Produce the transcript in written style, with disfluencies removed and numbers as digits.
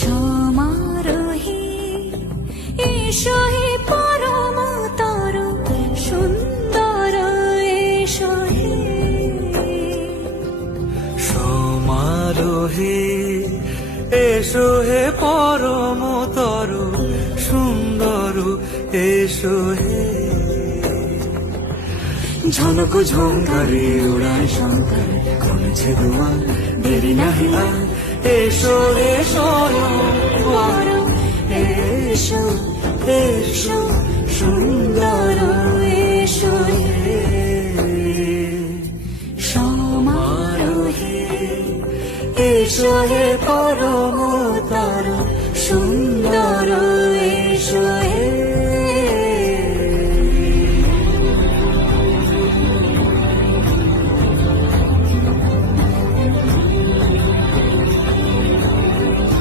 সমারোহে এসো হে পরমতর সুন্দর এসো হে। সমারোহে এসো হে পরমতর সুন্দর এসো হে। ঝনক ঝঙ্কারে উড়ায় শঙ্কর করেছে দুয়ার দেরি নাহি আর। এসো এসো বড় এসো এসো সুন্দর এসো হে। সমারোহে এসো হে পরম